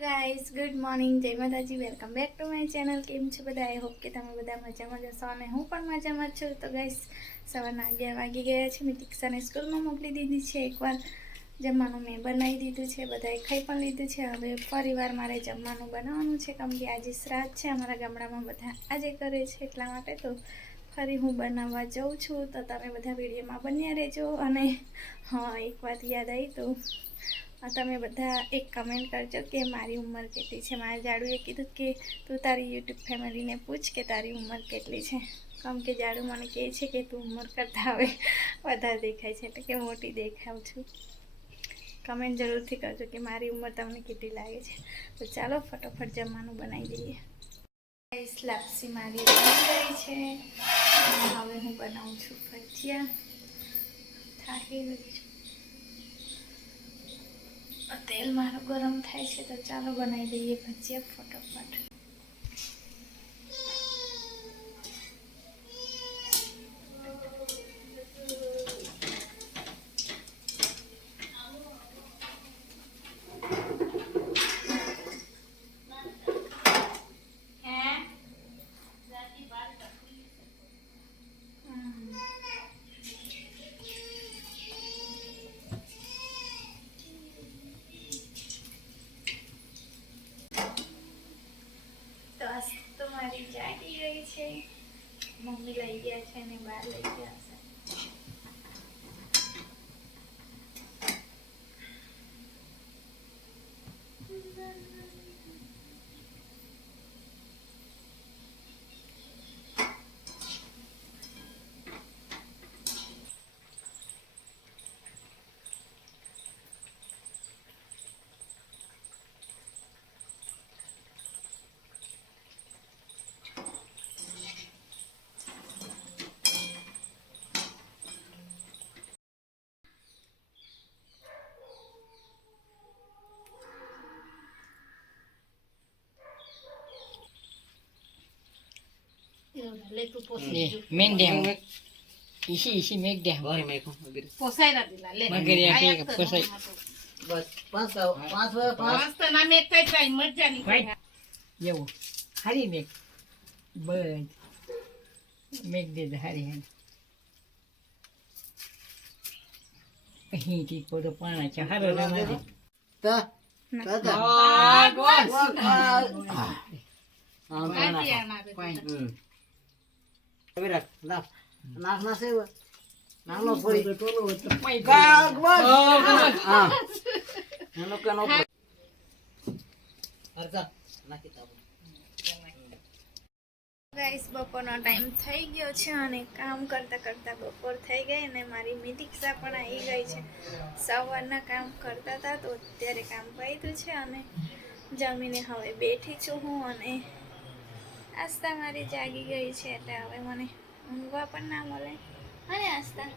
Guys good morning, જય માતાજી, welcome back to my channel. કેમ છો બધા? આઈ હોપ કે તમે બધા મજામાં જશો અને હું પણ મજામાં જ છું. તો ગાઈઝ સવારના 11 વાગી ગયા છે. મેં દીક્ષાને સ્કૂલમાં મોકલી દીધી છે. એકવાર જમવાનું મેં બનાવી દીધું છે, બધાએ ખાઈ પણ લીધું છે. હવે ફરીવાર મારે જમવાનું બનાવવાનું છે, કેમ કે આજે શ્રાદ્ધ છે. અમારા ગામડામાં બધા આજે કરે છે, એટલા માટે તો ફરી હું બનાવવા જાઉં છું. તો તમે બધા વિડીયોમાં બન્યા રહેજો. અને હા, એક વાત યાદ આવી તો તમે બધા એક કમેન્ટ કરજો કે મારી ઉંમર કેટલી છે. મારા જાડુએ કીધું કે તું તારી યુટ્યુબ ફેમિલીને પૂછ કે તારી ઉંમર કેટલી છે, કેમ કે જાડુ મને કહે છે કે તું ઉંમર કરતાં હવે વધારે દેખાય છે, એટલે કે મોટી દેખાઉં છું. કમેન્ટ જરૂરથી કરજો કે મારી ઉંમર તમને કેટલી લાગે છે. તો ચાલો ફટાફટ જમવાનું બનાવી દઈએ. લાપસી મારી બની ગઈ છે. હવે હું બનાવું છું ભજીયા. થાકી ગઈ છું. તેલ મારું ગરમ થાય છે, તો ચાલો બનાવી દઈએ ભજીયા ફટાફટ. તો મારી જાગી ગઈ છે. મમ્મી લઈ ગયા છે અને બહાર લઈ ગયા છે. Mendem. Isi megdah. Wah, mereka પોસાય નથી લા લે Magar ya ke posai. bas pas મસ્ત ના મેક કઈ કઈ મજા ની Right. Yo. Hari meg. Bird. Meg did hari han. Hinti ko do pana cha haro na ma. ta ta Ah, bos. કાંઈ આના બે. Berak, nak nasi, nak no puri. Pai. Kag bos. Oh, bos. Ah, nak kan apa? Harga, nak kita. Guys બપોરનો time થઈ ગયો છે અને કામ કરતાં કરતાં બપોર થઈ ગઈ અને મારી મિતિક્ષા પણ આવી ગઈ છે. સવારના કામ કરતા હતા તો અત્યારે કામ પત્યું છે અને જમીને હવે બેઠી છું હું. અને આસ્થા મારી જાગી ગઈ છે, એટલે હવે મને ઊંઘવા પણ ના મળે. અને આસ્થા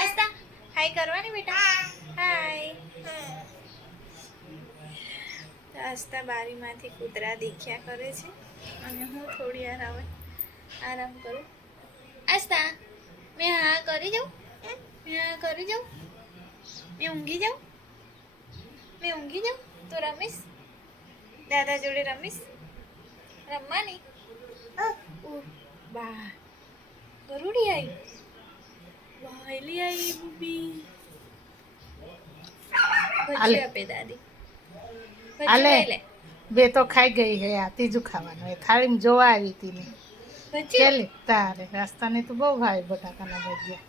આસ્થા હાય કરવાની બેટા, હાય. તો આસ્થા બારીમાંથી કૂતરા દેખ્યા કરે છે અને હું થોડી વાર હવે આરામ કરું. આસ્થા, મેં હા કરી જાઉં? મેં હા કરી જાઉં? મેં ઊંઘી જાઉં? મેં ઊંઘી જાઉં? તો રમીશ? દાદા જોડે રમીશ? રમવાની? બા ગરુડી આવી, વાયલી આવી બુબી. ભજી આપે દાદી. ભજી આલે. લઈ લે. બે તો ખાઈ ગઈ હે, આ ત્રીજું ખાવાનું હે. થાળીમાં જોવા આવી હતી મેં. ભજી કેલે તારે રાસ્તાને તો બહુ ભાઈ બટાકાના ભજીયા.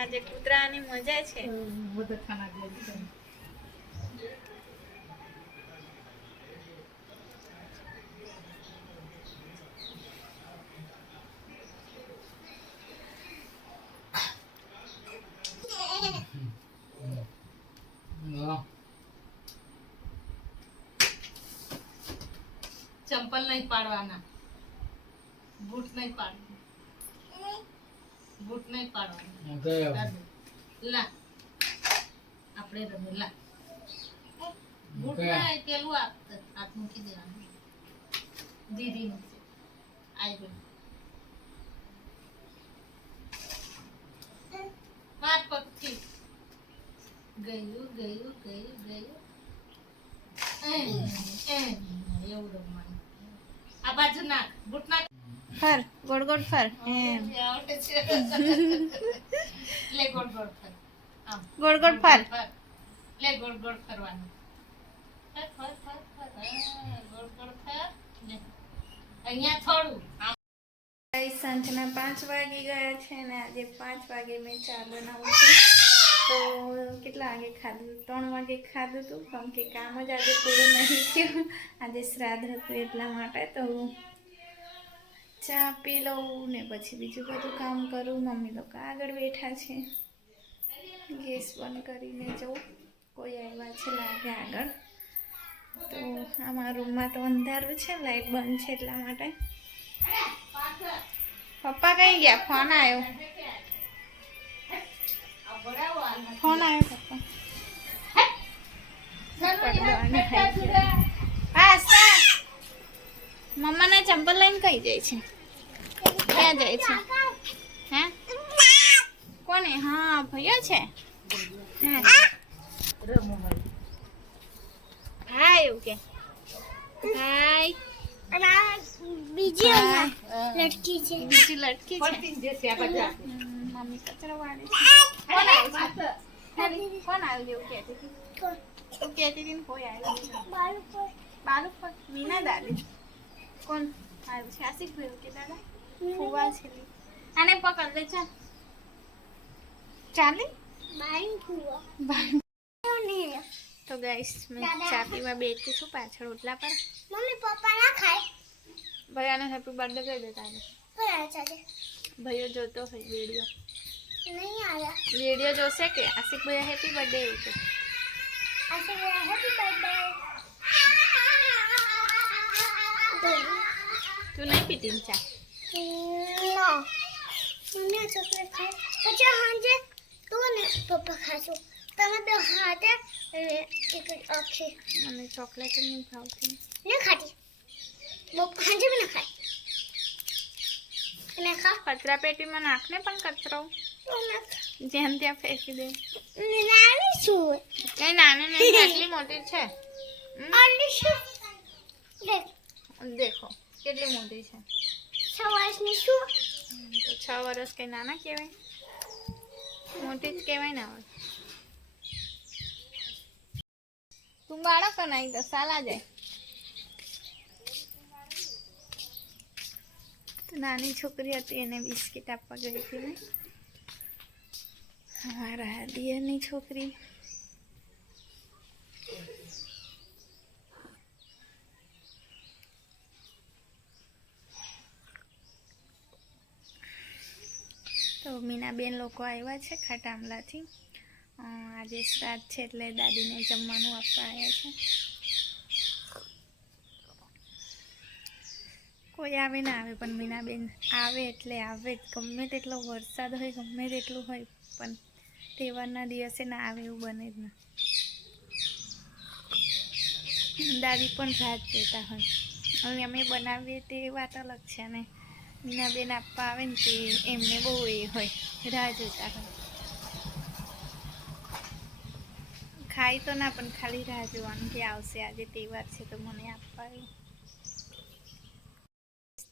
આજે કૂતરાની મજા છે. બધા ખાના ભજીયા. ચંપલ નહીં પાડવાના, બૂટ નહીં પાડવાના, બૂટ નહીં પાડવાના. લા આપણે રમે લા. બૂટ ના પેલું આપત હાથ મૂકી દેવાનું. દીદી આઈ ગયું. હાથ પગથી ગયું ગયું ગયું ગયું. એવું રમવાનું. આ બાજુ નાખ, બૂટ નાખ. ફર ગોળ ગોળ ફર એમ આવડે છે. લે ગોળ ગોળ ફર. આમ. ગોળ ગોળ ફર લે ગોળ ગોળ ફરવાનું. ફર ફર ફર ફર. હા, ગોળ ગોળ ફર. લે. અહીંયા થોડું. આમ. સાંજના 5 વાગી ગયા છે અને આજે 5 વાગે મેં ચા બનાવું છું. તો કેટલા વાગે ખાધું? 3 વાગે ખાધું હતું, કેમ કે કામ જ આજે પૂરું નહીં થયું. આજે શ્રાદ્ધ હતું એટલા માટે. તો ચા પી લઉં ને પછી બીજું બધું કામ કરું. મમ્મી લોકો આગળ બેઠા છે. ગેસ બંધ કરીને જવું, કોઈ આવ્યા છે લાગે આગળ. તો અમારા રૂમમાં તો અંધારું છે, લાઈટ બંધ છે એટલા માટે. પપ્પા કઈ ગયા? ફોન આવ્યો. ફોન આવ્યો પપ્પા. મમ્માના ચંપલ લઈને કઈ જાય છે? ક્યાં જાય છે? હે કોને? હા ભૈયો છે. ભાઈ એવું કે ભાઈ બીજી લટકી છે. બીજી લટકી છે. પડી જશે આ બધા. મમ્મી કચરો વાળે છે. કોણ આવ્યું એવું કહેતી હતી? તું કહેતી હતી ને કોઈ આવ્યું? બાલુ પર મીના દાદી. કોણ આવ્યું છે? આશિક ભાઈ કે દાદા ફુવા છે. આને પકડ લે. ચાલ ચાલી તો ગાઈસ મેં ચા પીવા બેઠી છું પાછળ ઓટલા પર. મમ્મી પપ્પા ના ખાય ભૈયાને હેપી બર્થડે કહી દે તારે. કયા ચાલે ભૈયો જોતો હોય વિડીયો. નહીં આવ્યા વિડીયો જોશે કે આશિક ભૈયા હેપી બર્થડે એવું છે. આજે હેપી બર્થડે તું નહીં પીતી ને ચા? નો મમ્મી ચોકલેટ ખાય પછી સાંજે તું ને પપ્પા ખાશો. તમે બે હાથે એક અક્ષી મને ચોકલેટ નહીં ભાવતી. ને ખાતી પપ્પા સાંજે બી ના ખાય ને ખા કચરા પેટીમાં નાખને પણ કચરો જેમ ત્યાં ફેંકી દે. નાની શું કઈ નાની નહીં, આટલી મોટી છે. આલી શું દેખ દેખો કેટલી મોટી છે. સવાસની શું તો 6 વર્ષ કઈ નાના કહેવાય? મોટી જ કહેવાય ને. હવે તું બાળક નહીં તો સાલા જાય. તો નાની છોકરી હતી એને બિસ્કિટ આપવા ગઈ હતી ને. મારા દિયરની છોકરી. તો મીનાબેન લોકો આવ્યા છે ખાટામલાથી. આજે શ્રાદ્ધ છે એટલે દાદીને જમવાનું આપવા આવ્યા છે. કોઈ આવે ના આવે પણ મીનાબેન આવે એટલે આવે જ. ગમે તેટલો વરસાદ હોય, ગમે તેટલું હોય, પણ તહેવારના દિવસે ના આવે એવું બને જ ના. દાદી પણ રાત જોતા હોય અને અમે બનાવીએ તે વાત અલગ છે. અને મીનાબેન આપવા આવે ને તે એમને બહુ એ હોય, રાહ જોતા હોય. ખાઈ તો ના પણ ખાલી રાહ જોવાનું કે આવશે આજે તહેવાર છે તો મને આપવા આવ્યું.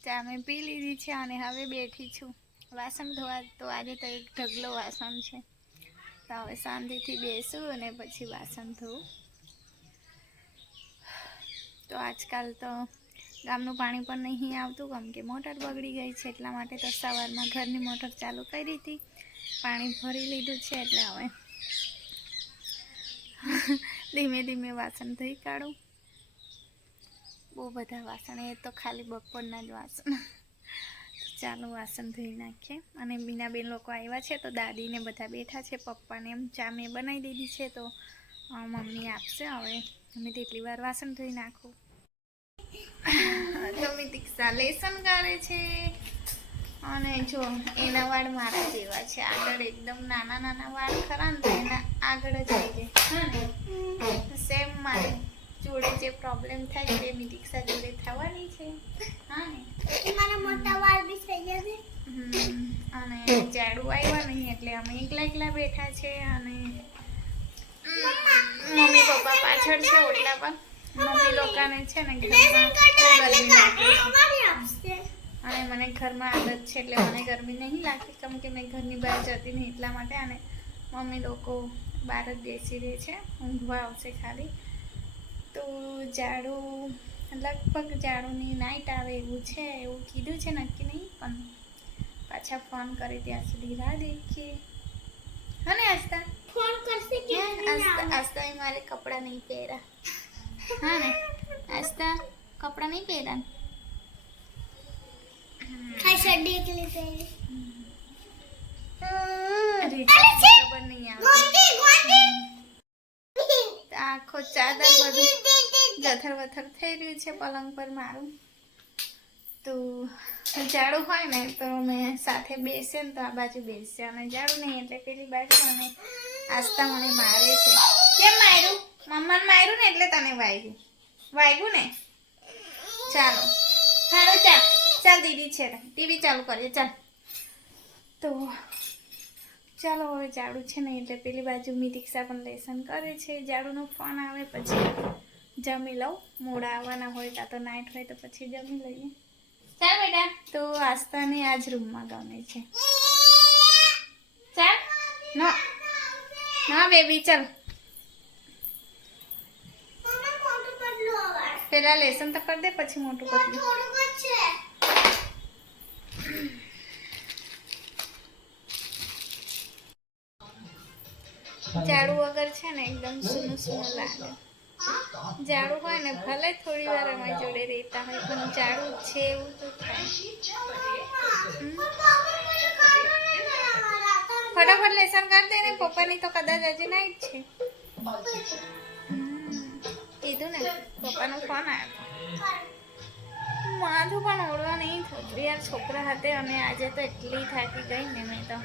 ચા મેં પી લીધી છે અને હવે બેઠી છું. વાસણ ધોવા તો આજે તો એક ઢગલો વાસણ છે. તો હવે શાંતિથી બેસું અને પછી વાસણ ધોવું. તો આજકાલ તો ગામનું પાણી પણ નહીં આવતું, કેમ કે મોટર બગડી ગઈ છે. એટલા માટે તો સવારમાં ઘરની મોટર ચાલુ કરી હતી, પાણી ભરી લીધું છે. એટલે હવે ધીમે ધીમે વાસણ ધોઈ કાઢું. બહુ બધા વાસણ, એ તો ખાલી બપોરના જ વાસણ. ચાલો વાસણ ધોઈ નાખીએ. અને મીનાબેન લોકો આવ્યા છે તો દાદીને બધા બેઠા છે. પપ્પાને એમ ચા મેં બનાવી દીધી છે તો મમ્મી આપશે. હવે અમે તેટલી વાર વાસણ ધોઈ નાખું. તો મિતિક્ષા લેસન કરે છે અને જો એના વાળ મારા જેવા છે. આગળ એકદમ નાના નાના વાળ ખરા ને તો એના આગળ જ આવી જાય. સેમ મારે જોડે જે પ્રોબ્લેમ થાય તે મિતિક્ષા જોડે થવાની છે. હા ને મારા મોટા વાળ બી થઈ જશે. અને જાડું આવ્યા નહીં એટલે અમે એકલા બેઠા છે. અને મમ્મી પપ્પા પાછળ છે ઓટલા પર. મમ્મી લોકોને છે ને ઘરમાં બહુ ગરમી લાગે છે અમારી આપશે અને મને ઘરમાં આદત છે એટલે મને ગરમી નહીં લાગતી કેમ કે મેં ઘરની બહાર જતી નહીં એટલા માટે. અને મમ્મી લોકો બહાર જ બેસી રહે છે, ઊંઘવા આવશે ખાલી. તો જાડું લગભગ જાડુની નાઇટ આવે એવું છે, એવું કીધું છે, નક્કી નહીં, પણ પાછા ફોન કરે ત્યાં સુધી રાહ દેખીએ. હા ને આસ્તા? ફોન કરશે કે આસ્તા મારે કપડાં નહીં પહેર્યા. હા ને આસ્તા કપડાં નહીં પહેર્યા. ખાઈ સડી કે લીધે બરાબર નહીં આવે. ગોંધી ગોંધી આખો ચાદર બધું જથર વથર થઈ રહ્યું છે પલંગ પર મારું. તો જાડું હોય ને તો મેં સાથે બેસે ને તો આ બાજુ બેસશે, અને જાડું નહીં એટલે પેલી બાજુ. અને આસ્તા મને મારે છે. કેમ માર્યું? મમ્માને માર્યું ને એટલે તને વાગ્યું ને. ચાલો હાલો ચાલ દીદી છે ટીવી ચાલુ કરીએ ચાલ. તો ચાલો હવે જાડું છે ને એટલે પેલી બાજુ મિતિક્ષા પણ લેસન કરે છે. જાડુનો ફોન આવે પછી જમી લઉં. મોડા આવવાના હોય કાં તો નાઇટ હોય તો પછી જમી લઈએ. ચાલ બેટા. તો આસ્તાને આ જ રૂમમાં ગમે છે. ચાલ ના બેબી ચાલ. મમ્મા મોટું પતલું હવે પેલા લેસન તો કરી દે પછી મોટું કરી દે. થોડુંક જ છે ઝાડુ વગર છે ને એકદમ સૂનું સૂનું લાગે. ઝાડુ હોય ને ભલે થોડી વાર અમારી જોડે રહેતા હોય પણ ઝાડુ છે એવું તો થાય. ફટાફટ લેસન કરી દે ને. પપ્પાની તો કદાચ આજે નાઈટ છે. કીધું ને પપ્પાનો ફોન આવ્યો. માથું પણ ઓળવા નહીં થતું યાર છોકરા હાથે. અને આજે તો એટલી થાકી ગઈ ને મેં તો.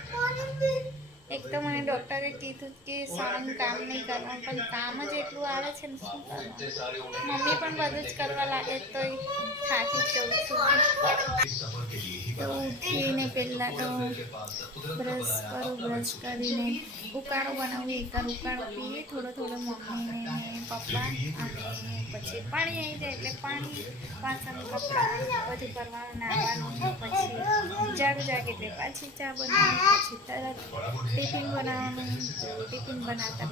એક તો મને ડૉક્ટરે કીધું કે સળંગ કામ નહીં કરવાનું, પણ કામ જ એટલું આવે છે ને શું કરવાનું. મમ્મી પણ બધું જ કરવા લાગે તો થાકી જ જઉં છું. તો ઉઠીને પહેલાં તો બ્રશ બ્રશ કરીને ઉકાળો બનાવીએ. એકવાર ઉકાળો પીએ થોડો મમ્મીને પપ્પા. અને પછી પાણી આવી જાય એટલે પાણી વાસણ કપડાં બધું કરવાનું, નાહવાનું. પછી ઝાડુ જાગે એટલે પાછી ચા બનાવી, પછી તરત ટિફિન બનાવવાનું. તો ટિફિન બનાવતા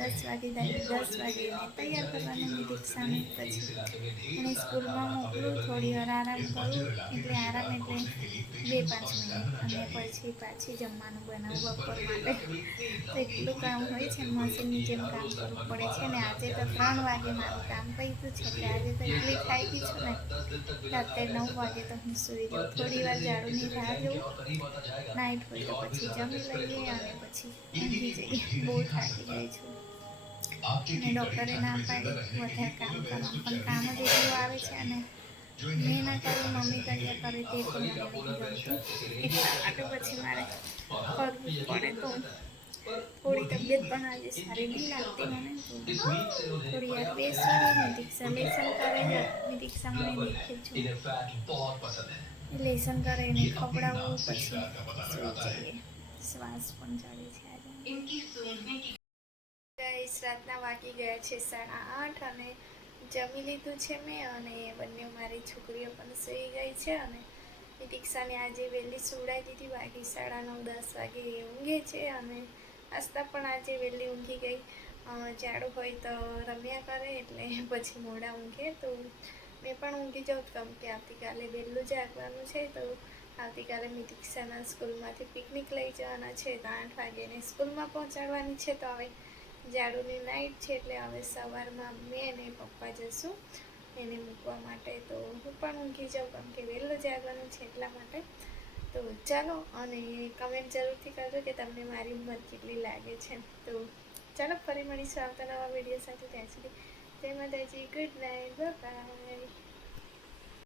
10 વાગી જાય. 10 વાગે એને તૈયાર કરવાનું રિક્ષાને. પછી એને સ્કૂલમાં મોકલું, થોડી વાર આરામ કરું. એટલે આરામ એટલે 2-5 મિનિટ. અને પછી પાછી જમવાનું બનાવું બપોર માટે. તો એટલું કામ હોય છે ને મશીનની જેમ કામ કરવું પડે છે. ને આજે તો 3 વાગે મારું કામ પત્યું છે એટલે આજે તો એટલી થાકી છું ને રાત્રે 9 વાગે તો હું સૂઈ જાઉં. થોડી વાર ઝાડુની રાહ જોઉં. નાઇટ હોય તો પછી જમી લઈએ અને પછી ઊંઘી જઈએ. બહુ થાકી ગઈ છું. અને ડૉક્ટરે ના પાડી વધારે કામ કરવાનું, પણ કામ જ એટલું આવે છે. અને મેં ના કરી મમ્મી કર્યા કરે તે પણ મને નહીં ગમતું. એટલા માટે પછી મારે કરવું જ પડે. તો થોડી તબિયત પણ આજે સારી નહીં લાગતી મને. તો થોડી વાર બેસું. મિતિક્ષા લેસન કરે. મિતિક્ષા મને દેખે છું લેસન કરે એને ખવડાવવું પછી સૂઈ જઈએ. શ્વાસ પણ ચડે છે આજે. રાતના વાગી ગયા છે 8:30 અને જમી લીધું છે મેં. અને બંને મારી છોકરીઓ પણ સૂઈ ગઈ છે. અને મિતિક્ષાને આજે વહેલી સુવડાવી દીધી. વાગી 9:30-10 વાગે ઊંઘે છે. અને આસ્તા પણ આજે વહેલી ઊંઘી ગઈ. જાડું હોય તો રમ્યા કરે એટલે પછી મોડા ઊંઘે. તો મેં પણ ઊંઘી જાઉં કેમ કે આવતીકાલે વહેલું જાગવાનું છે. તો આવતીકાલે મિતિક્ષાના સ્કૂલમાંથી પિકનિક લઈ જવાના છે. તો 8 વાગે એને સ્કૂલમાં પહોંચાડવાની છે. તો હવે જાડુની નાઇટ છે એટલે હવે સવારમાં મેં અને પપ્પા જશું એને મૂકવા માટે. તો હું પણ ઊંઘી જાઉં કેમ કે વહેલું જાગવાનું છે એટલા માટે. તો ચાલો, અને કમેન્ટ જરૂરથી કરજો કે તમને મારી હિંમત કેટલી લાગે છે. તો ચાલો ફરી મળીશું આવતા નવા વિડીયો સાથે. ત્યાં સુધી જય માતાજી, ગુડ નાઇટ, બાય બાય.